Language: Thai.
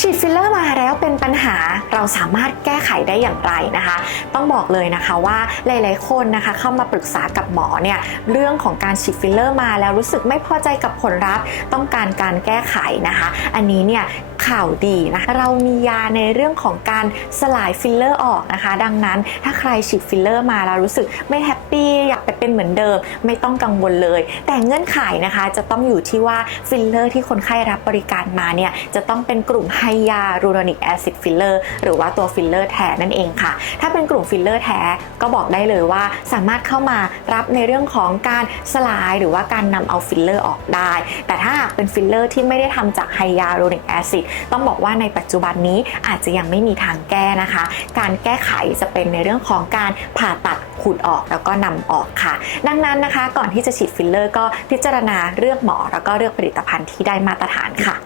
ฉีดฟิลเลอร์มาแล้วเป็นปัญหาเราสามารถแก้ไขได้อย่างไรนะคะ ต้องบอกเลยนะคะว่าหลาย ๆ คนนะคะเข้ามาปรึกษากับหมอเนี่ยเรื่องของการฉีดฟิลเลอร์มาแล้วรู้สึกไม่พอใจกับผลลัพธ์ต้องการการแก้ไขนะคะ อันนี้เนี่ย ข่าวดีนะคะเรามียาในเรื่องของการสลายฟิลเลอร์ออกนะคะ ดังนั้นถ้าใครฉีดฟิลเลอร์มาแล้วรู้สึกไม่แฮปปี้อยากไปเป็นเหมือนเดิม ไม่ต้องกังวลเลย แต่เงื่อนไขนะคะจะต้องอยู่ที่ว่าฟิลเลอร์ที่คนไข้รับบริการมาเนี่ยจะต้องเป็นกลุ่มไฮยารูโรนิกแอซิดฟิลเลอร์หรือว่าตัวฟิลเลอร์แท้นั่นเองค่ะ ถ้าเป็นกลุ่มฟิลเลอร์แท้ก็บอกได้เลยว่าสามารถเข้ามารับในเรื่องของการสลายหรือว่าการนำเอาฟิลเลอร์ออกได้ แต่ถ้าเป็นฟิลเลอร์ที่ไม่ได้ทำจากไฮยาลูริกแอซิดต้องบอกว่าในปัจจุบันนี้อาจจะยังไม่มีทางแก้นะคะ การแก้ไขจะเป็นในเรื่องของการผ่าตัดขูดออกแล้วก็นำออกค่ะ ดังนั้นนะคะ ก่อนที่จะฉีดฟิลเลอร์ ก็พิจารณาเลือกหมอ แล้วก็เลือกผลิตภัณฑ์ที่ได้มาตรฐานค่ะ